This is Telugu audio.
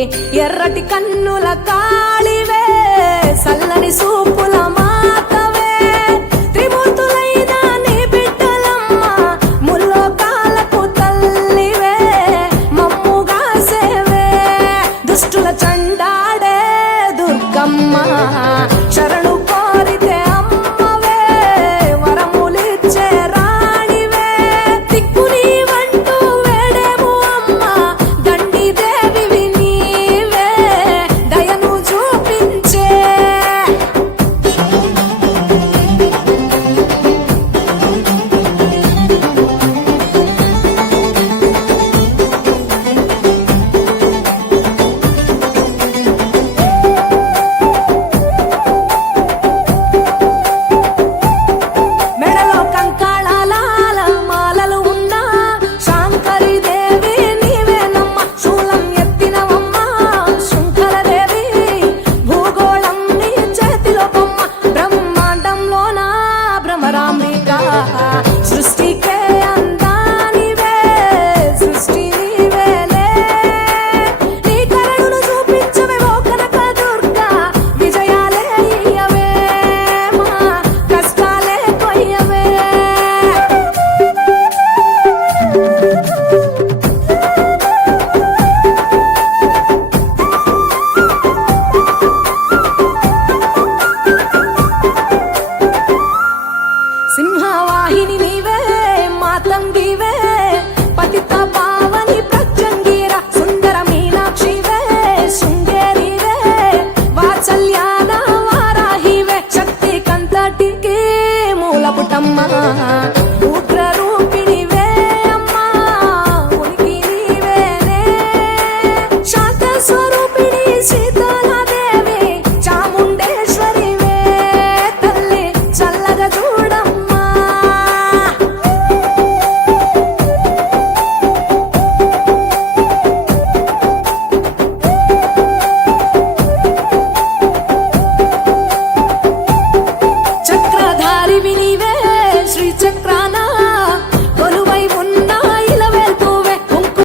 ఎర్రటి కన్నుల కాళివే సల్లని సూపుల మాతవే త్రిమూర్తులైన నీ బిడ్డలమ్మ ముల్లోకాలకు తల్లివే మమ్ముగా సేవే దుష్టుల చండాడే దుర్గమ్మ శరణు కోరితే అమ్మవే వరములిచ్చే రాణివే దిక్కు నీవంటూ వేడేము అమ్మ దండి దేవివి నీవే దయను చూపించే మెడలో కంకాళాల మాలలు ఉన్నా శాంకరి దేవి నీవేనమ్మ శూలం ఎత్తినవమ్మ శృంఖలదేవి భూగోళం నీ చేతిలో బొమ్మ బ్రహ్మాండంలోన భ్రమరాంబిక సృష్టికే అందానివే సృష్టి నీవేలే నీ కరుణను చూపించవే ఓ కనక దుర్గా విజయాలే ఇయ్యవే మా కష్టాలే కొయ్యవే